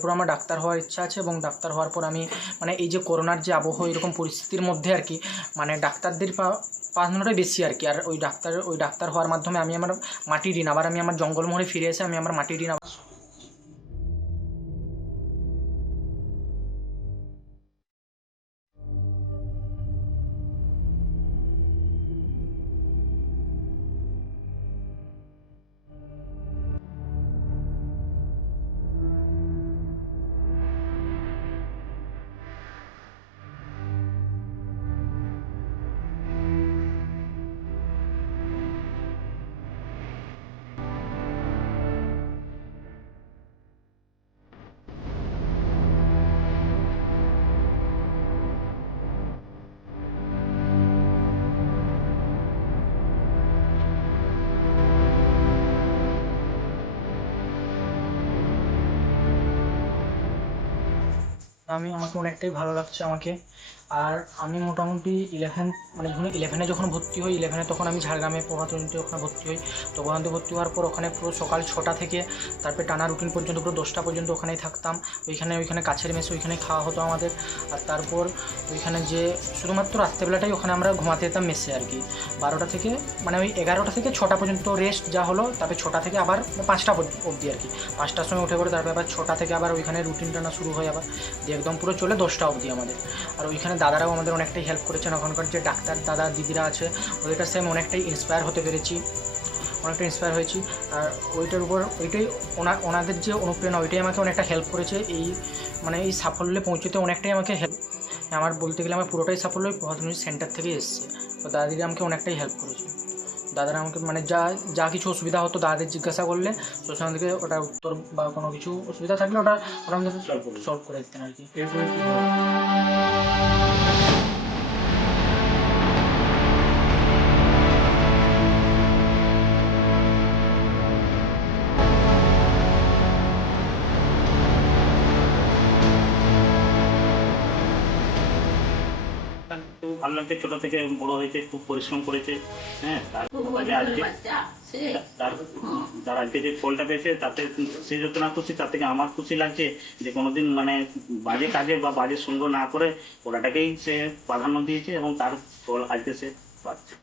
এরপর আমার ডাক্তার হওয়ার ইচ্ছা আছে এবং ডাক্তার হওয়ার পর আমি মানে এই যে করোনার যে আবহাওয়া এরকম পরিস্থিতির মধ্যে আর কি মানে ডাক্তারদের প্রাধান্যটাই বেশি আর কি। আর ওই ডাক্তার হওয়ার মাধ্যমে আমি আমার মাটির ঋণ আবার আমি আমার জঙ্গলমহলে ফিরে এসে আমি আমার মাটির ঋণ আমাকে অনেকটাই ভালো লাগছে আমাকে। আর আমি মোটামুটি যখন 11-এ যখন ভর্তি হই 11-এ তখন আমি ঝাড়গ্রামে প্রভাতনদীতে ওখানে ভর্তি হই। তো প্রভাতনদীতে ভর্তি হওয়ার পর ওখানে পুরো সকাল 6টা থেকে তারপরে টানা রুটিন পর্যন্ত পুরো 10টা পর্যন্ত ওখানেই থাকতাম। ওইখানে কাছের মেসে ওইখানে খাওয়া হতো আমাদের। আর তারপর ওইখানে যে শুধুমাত্র রাত্রেবেলাটাই ওখানে আমরা ঘুমাতে যেতাম মেসে আর কি। 12টা থেকে মানে ওই 11টা থেকে 6টা পর্যন্ত রেস্ট যা হলো, তারপরে 6টা থেকে আবার 5টা অবধি আর কি। 5টার সময় উঠে পড়ে তারপরে আবার 6টা থেকে আবার ওইখানে রুটিন টানা শুরু হয় আবার দিয়ে একদম পুরো চলে 10টা অবধি আমাদের। আর ওইখানে দাদারাও আমাদের অনেকটাই হেল্প করেছেন। ওখানকার যে ডাক্তার দাদা দিদিরা আছে ওদের কাছে আমি অনেকটাই ইন্সপায়ার হতে পেরেছি, অনেকটা ইন্সপায়ার হয়েছি। আর ওইটাই ওনাদের যে অনুপ্রেরণা ওইটাই আমাকে অনেকটা হেল্প করেছে এই সাফল্যে পৌঁছতে অনেকটাই আমাকে হেল্প। আমার বলতে গেলে আমার পুরোটাই সাফল্য ওই প্রভাতনদী সেন্টার থেকেই এসছে। তো দাদিরা আমাকে অনেকটাই হেল্প করেছে। দাদারা আমাকে মানে যা কিছু অসুবিধা হতো দাদাদের জিজ্ঞাসা করলে তো সেখান থেকে ওটা উত্তর বা কোনো কিছু অসুবিধা থাকলে ওটা আমাদের সলভ করে দিতেন আর কি। খুব ভালো লাগছে, ছোট থেকে বড় হয়েছে, খুব পরিশ্রম করেছে। হ্যাঁ, তার আজকে যে ফলটা পেয়েছে তাতে সে যত না খুশি তার থেকে আমার খুশি লাগছে যে কোনোদিন মানে বাজে কাজে বা বাজে সঙ্গ না করে ওটাকেই সে প্রাধান্য দিয়েছে এবং তার ফল আজকে সে পাচ্ছে।